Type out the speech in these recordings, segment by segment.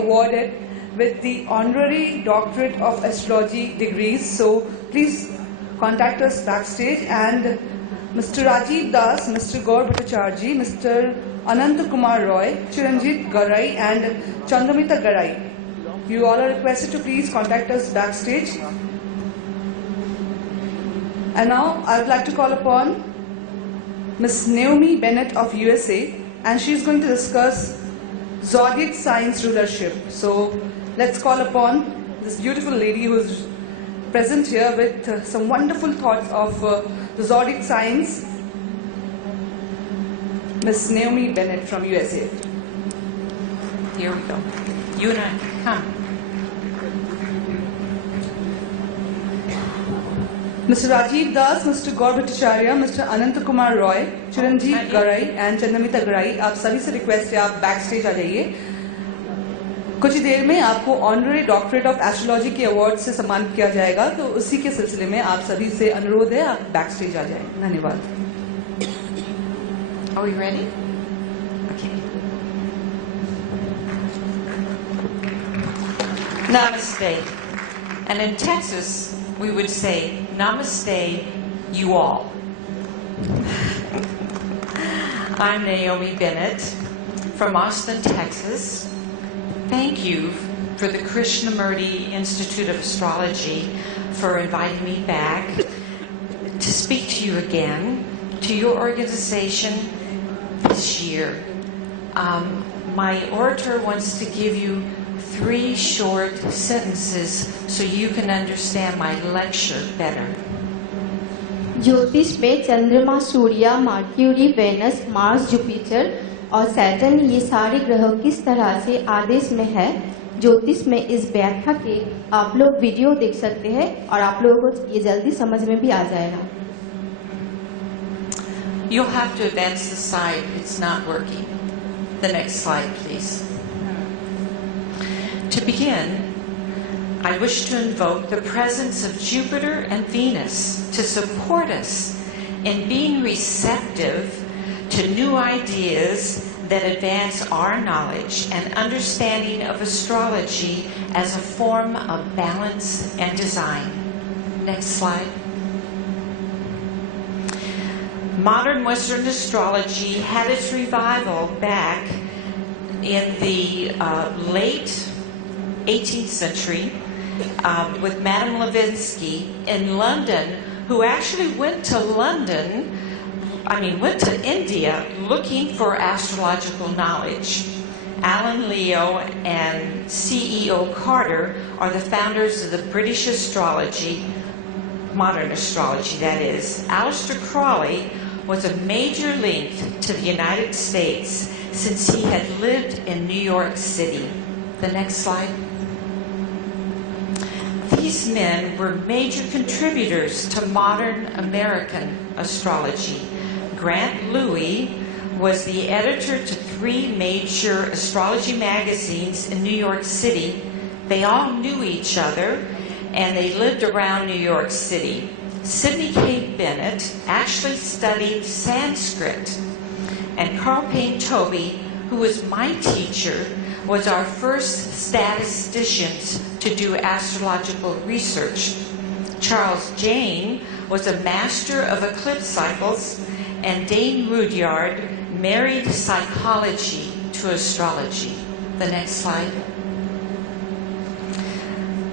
awarded with the Honorary Doctorate of Astrology degrees. So please contact us backstage. And Mr. Rajiv Das, Mr. Gaur Bhattacharjee, Mr. Anant Kumar Roy, Chiranjit Garai and Chandamita Garai. You all are requested to please contact us backstage. And now I would like to call upon Ms. Naomi Benett of USA, and she is going to discuss Zodiac Signs rulership. So let's call upon this beautiful lady who is present here with some wonderful thoughts of the Zodiac Signs, Ms. Naomi Benett from USA. Here we go. You and I, come. Mr. Rajiv Das, Mr. Gaur Bhattacharya, Mr. Anant Kumar Roy, Chiranjit Garai and Chandamita Garai, आप सभी से request है आप back stage आ जाइए. कुछ ही देर में आपको honorary doctorate of astrology के अवार्ड से सम्मानित किया जाएगा, तो उसी के सिलसिले में आप सभी से अनुरोध है आप बैक स्टेज आ जाएं. धन्यवाद. Are we ready? Okay. Namaste. And in Texas, we would say, Namaste, you all. I'm Naomi Benett from Austin, Texas. Thank you for the Krishnamurti Institute of Astrology for inviting me back to speak to you again, to your organization this year. My orator wants to give you 3 short sentences so you can understand my lecture better. ज्योतिष में चंद्रमा, सूर्य, mercury, Venus, Mars, Jupiter और Saturn ये सारे ग्रह किस तरह से आदेश में है, ज्योतिष में इस व्याख्या के आप लोग वीडियो देख सकते हैं और आप लोगों को ये जल्दी समझ में भी आ जाएगा. You'll have to advance the slide. It's not working. The next slide, please. To begin, I wish to invoke the presence of Jupiter and Venus to support us in being receptive to new ideas that advance our knowledge and understanding of astrology as a form of balance and design. Next slide. Modern Western astrology had its revival back in the late 18th century with Madame Levinsky in London, who actually went to India looking for astrological knowledge. Alan Leo and C.E.O. Carter are the founders of the British astrology, modern astrology that is. Aleister Crowley was a major link to the United States since he had lived in New York City. The next slide. These men were major contributors to modern American astrology. Grant Louis was the editor to 3 major astrology magazines in New York City. They all knew each other and they lived around New York City. Sidney K. Bennett actually studied Sanskrit, and Carl Payne Toby, who was my teacher, was our first statisticians to do astrological research. Charles Jane was a master of eclipse cycles, and Dane Rudyard married psychology to astrology. The next slide.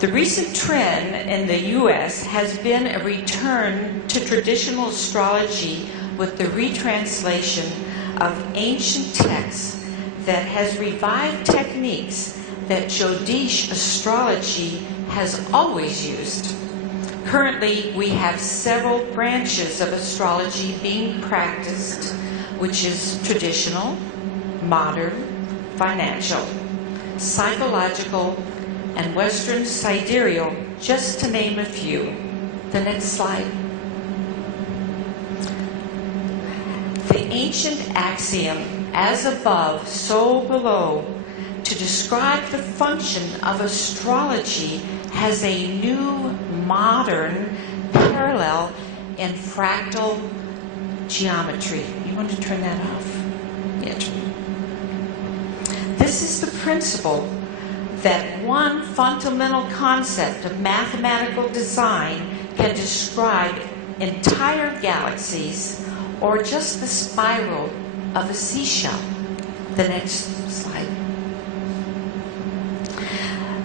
The recent trend in the U.S. has been a return to traditional astrology with the retranslation of ancient texts that has revived techniques that Jyotish astrology has always used. Currently, we have several branches of astrology being practiced, which is traditional, modern, financial, psychological, and Western sidereal, just to name a few. The next slide. The ancient axiom, as above, so below, to describe the function of astrology has a new, modern parallel in fractal geometry. You want to turn that off? Yeah. This is the principle that one fundamental concept of mathematical design can describe entire galaxies or just the spiral of a seashell. The next slide.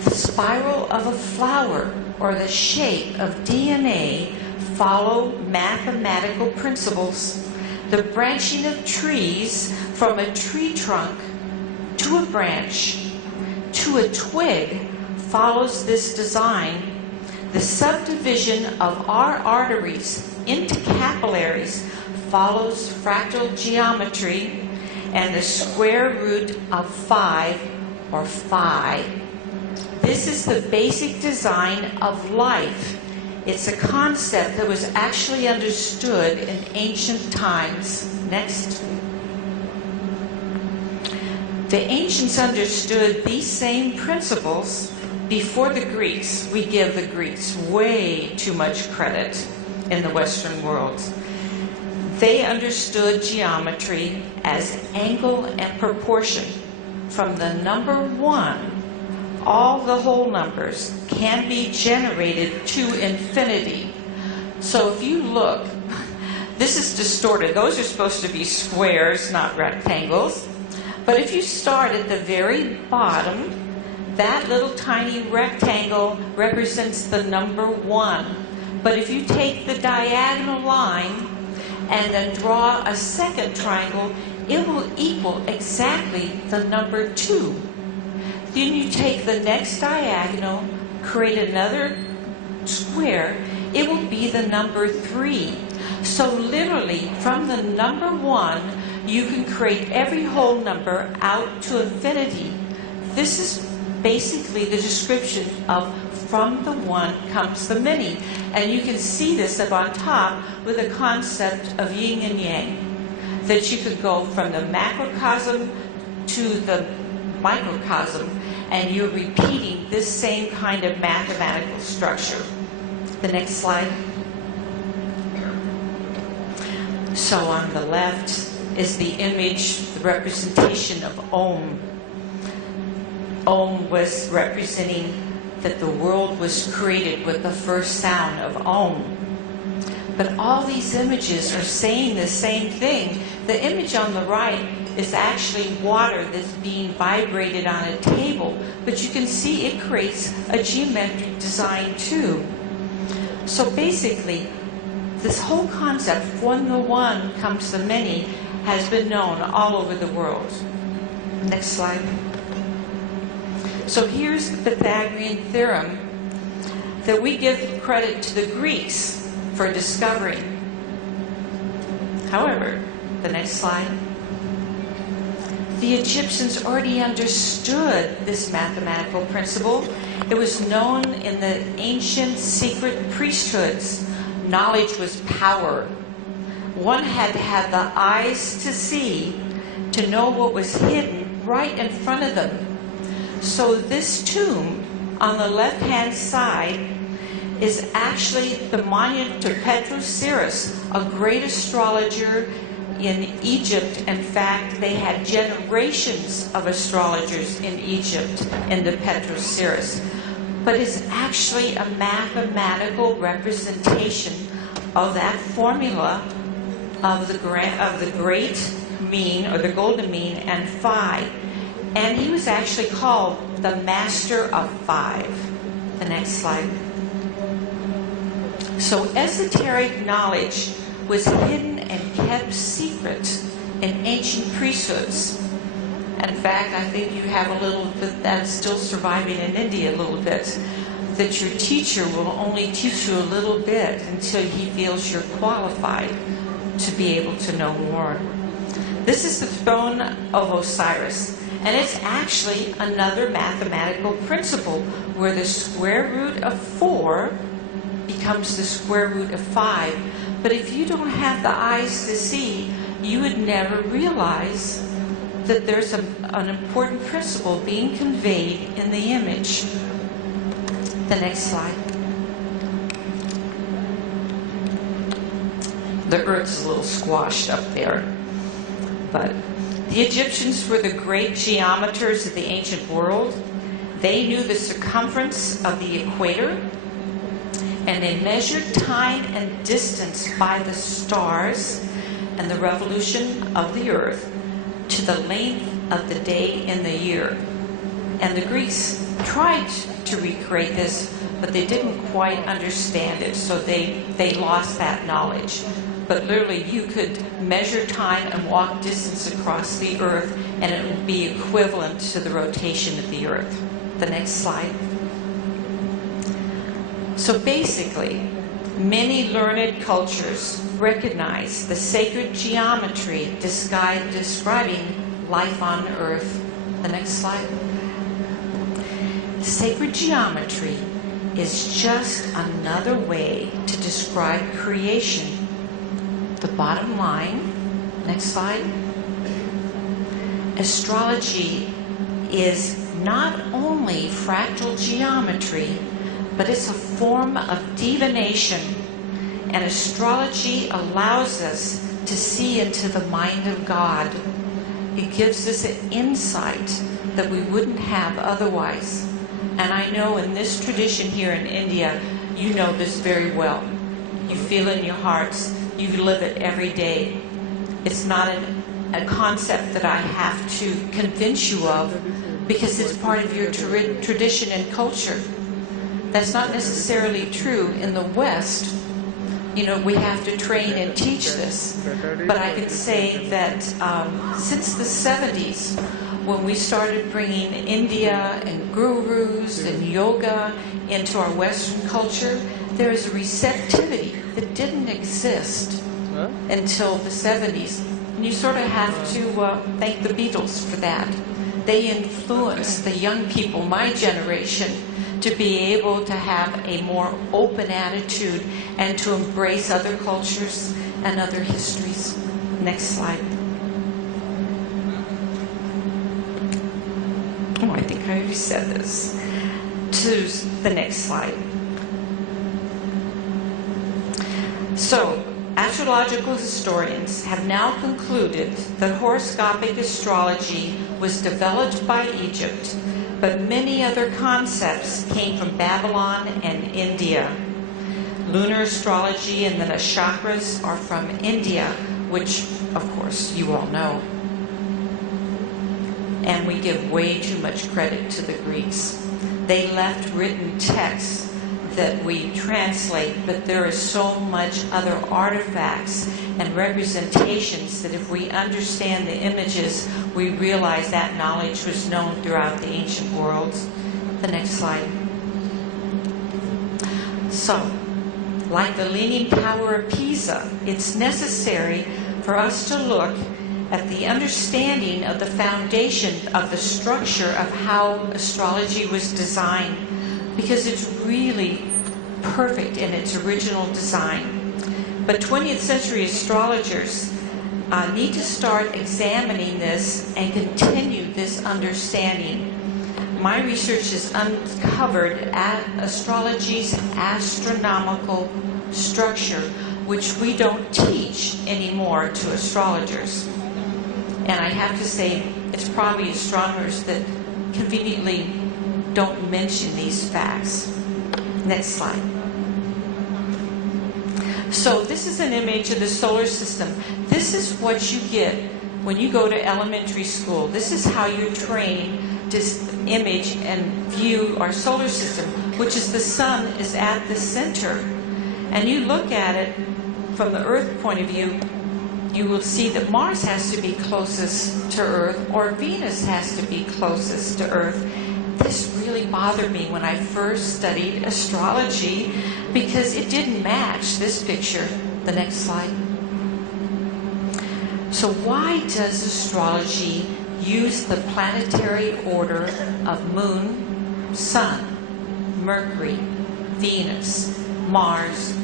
The spiral of a flower or the shape of DNA follow mathematical principles. The branching of trees from a tree trunk to a branch to a twig follows this design. The subdivision of our arteries into capillaries follows fractal geometry, and the square root of 5 or phi. This is the basic design of life. It's a concept that was actually understood in ancient times. Next. The ancients understood these same principles before the Greeks. We give the Greeks way too much credit in the Western world. They understood geometry as angle and proportion. From the number 1, all the whole numbers can be generated to infinity. So if you look, this is distorted. Those are supposed to be squares, not rectangles. But if you start at the very bottom, that little tiny rectangle represents the number 1. But if you take the diagonal line and then draw a second triangle, it will equal exactly the number 2. Then you take the next diagonal, create another square, it will be the number 3. So literally, from the number 1, you can create every whole number out to infinity. This is basically the description of from the one comes the many. And you can see this up on top with the concept of yin and yang. That you could go from the macrocosm to the microcosm, and you're repeating this same kind of mathematical structure. The next slide. So on the left is the image, the representation of Om. Om was representing that the world was created with the first sound of Om. But all these images are saying the same thing. The image on the right is actually water that's being vibrated on a table, but you can see it creates a geometric design too. So basically, this whole concept, from the one comes the many, has been known all over the world. Next slide. So here's the Pythagorean theorem that we give credit to the Greeks for discovering. However, the next slide. The Egyptians already understood this mathematical principle. It was known in the ancient secret priesthoods. Knowledge was power. One had to have the eyes to see, to know what was hidden right in front of them. So this tomb on the left-hand side is actually the monument to Bhattacharjee, a great astrologer in Egypt. In fact, they had generations of astrologers in Egypt in the Bhattacharjee. But it's actually a mathematical representation of that formula of the great mean, or the golden mean, and phi. And he was actually called the Master of 5. The next slide. So esoteric knowledge was hidden and kept secret in ancient priesthoods. In fact, I think you have a little bit that's still surviving in India a little bit, that your teacher will only teach you a little bit until he feels you're qualified to be able to know more. This is the throne of Osiris, and it's actually another mathematical principle where the square root of 4 becomes the square root of 5. But if you don't have the eyes to see, you would never realize that there's an important principle being conveyed in the image. The next slide. The Earth's a little squashed up there. But the Egyptians were the great geometers of the ancient world. They knew the circumference of the equator, and they measured time and distance by the stars and the revolution of the earth to the length of the day in the year. And the Greeks tried to recreate this, but they didn't quite understand it, so they lost that knowledge. But literally, you could measure time and walk distance across the earth, and it would be equivalent to the rotation of the earth. The next slide. So basically, many learned cultures recognize the sacred geometry describing life on earth. The next slide. Sacred geometry is just another way to describe creation. The bottom line, next slide. Astrology is not only fractal geometry, but it's a form of divination. And astrology allows us to see into the mind of God. It gives us an insight that we wouldn't have otherwise. And I know in this tradition here in India, you know this very well. You feel it in your hearts. You live it every day. It's not a concept that I have to convince you of, because it's part of your tradition and culture. That's not necessarily true in the West. You know, we have to train and teach this. But I can say that since the 70s, when we started bringing India and gurus and yoga into our Western culture, there is a receptivity that didn't exist until the 70s. And you sort of have to thank the Beatles for that. They influenced the young people, my generation, to be able to have a more open attitude and to embrace other cultures and other histories. Next slide. Oh, I think I already said this. To the next slide. So, astrological historians have now concluded that horoscopic astrology was developed by Egypt, but many other concepts came from Babylon and India. Lunar astrology and the nakshatras are from India, which, of course, you all know. And we give way too much credit to the Greeks. They left written texts that we translate, but there is so much other artifacts and representations that if we understand the images, we realize that knowledge was known throughout the ancient worlds. The next slide. So, like the Leaning Tower of Pisa, it's necessary for us to look at the understanding of the foundation of the structure of how astrology was designed, because it's really perfect in its original design. But 20th century astrologers need to start examining this and continue this understanding. My research has uncovered astrology's astronomical structure, which we don't teach anymore to astrologers. And I have to say, it's probably astronomers that conveniently don't mention these facts. Next slide. So this is an image of the solar system. This is what you get when you go to elementary school. This is how you train to image and view our solar system, which is the sun is at the center. And you look at it from the Earth point of view, you will see that Mars has to be closest to Earth, or Venus has to be closest to Earth. This really bothered me when I first studied astrology, because it didn't match this picture. The next slide. So why does astrology use the planetary order of Moon, Sun, Mercury, Venus, Mars,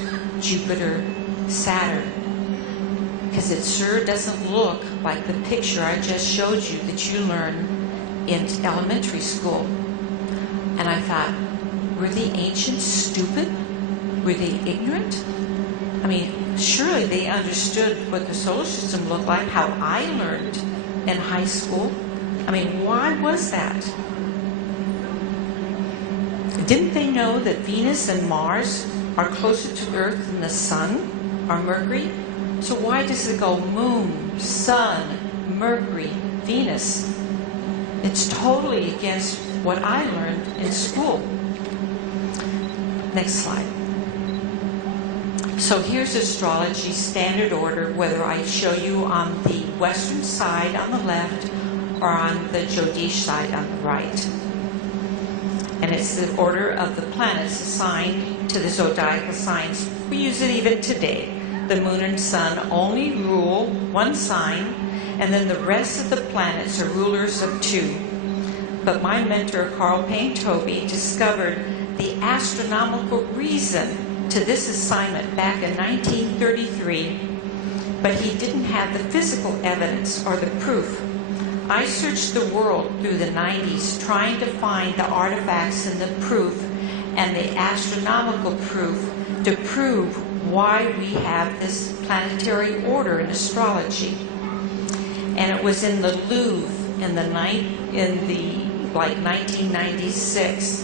Jupiter, Saturn? Because it sure doesn't look like the picture I just showed you that you learned in elementary school. And I thought, were the ancients stupid? Were they ignorant? I mean, surely they understood what the solar system looked like, how I learned in high school. I mean, why was that? Didn't they know that Venus and Mars are closer to Earth than the Sun or Mercury? So why does it go Moon, Sun, Mercury, Venus? It's totally against what I learned in school. Next slide. So here's astrology standard order, whether I show you on the western side on the left or on the Jyotish side on the right. And it's the order of the planets assigned to the zodiacal signs. We use it even today. The moon and sun only rule one sign, and then the rest of the planets are rulers of two. But my mentor, Carl Payne Tobey, discovered the astronomical reason to this assignment back in 1933, but he didn't have the physical evidence or the proof. I searched the world through the 90s trying to find the artifacts and the proof and the astronomical proof to prove why we have this planetary order in astrology. And it was in the Louvre in the 1996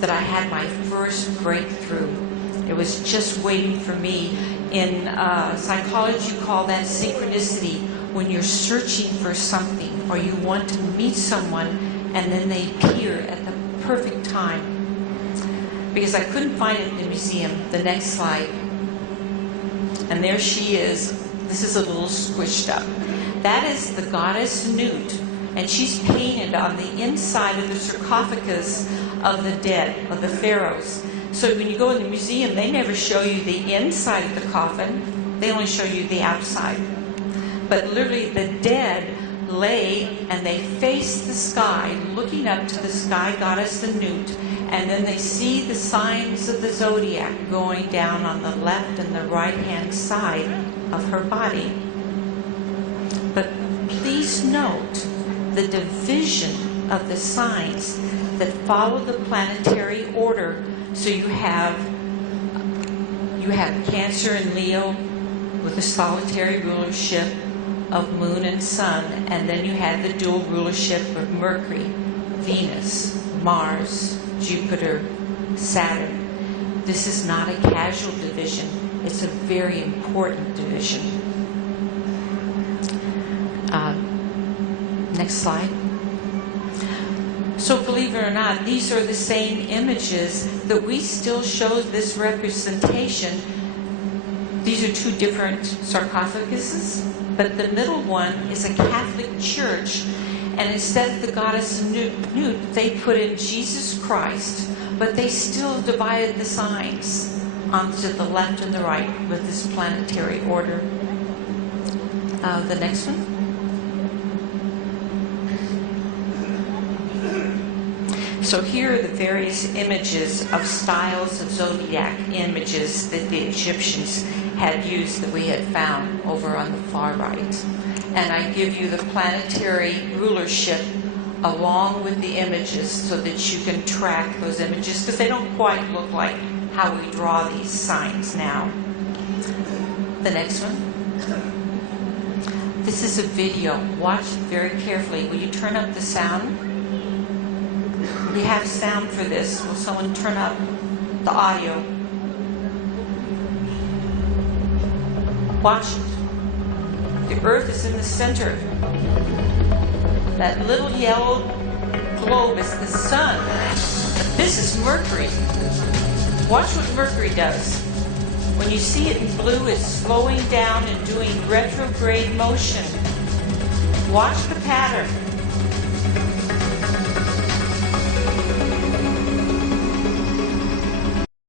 that I had my first breakthrough. It was just waiting for me. In psychology, you call that synchronicity, when you're searching for something or you want to meet someone and then they appear at the perfect time. Because I couldn't find it in the museum. The next slide. And there she is. This is a little squished up. That is the goddess Nut, and she's painted on the inside of the sarcophagus of the dead, of the pharaohs. So when you go in the museum, they never show you the inside of the coffin. They only show you the outside. But literally the dead lay and they face the sky, looking up to the sky goddess the Nut, and then they see the signs of the zodiac going down on the left and the right-hand side of her body. But please note the division of the signs that follow the planetary order. So you have Cancer and Leo with a solitary rulership of Moon and Sun, and then you had the dual rulership of Mercury, Venus, Mars, Jupiter, Saturn. This is not a casual division. It's a very important division. Next slide. So believe it or not, these are the same images that we still show this representation. These are two different sarcophaguses, but the middle one is a Catholic church, and instead of the goddess Nut, they put in Jesus Christ, but they still divided the signs onto the left and the right with this planetary order. The next one. So here are the various images of styles of zodiac images that the Egyptians had used that we had found over on the far right. And I give you the planetary rulership along with the images so that you can track those images, because they don't quite look like how we draw these signs now. The next one. This is a video. Watch it very carefully. Will you turn up the sound? We have sound for this. Will someone turn up the audio? Watch it. The Earth is in the center. That little yellow globe is the sun. This is Mercury. Watch what Mercury does. When you see it in blue, it's slowing down and doing retrograde motion. Watch the pattern.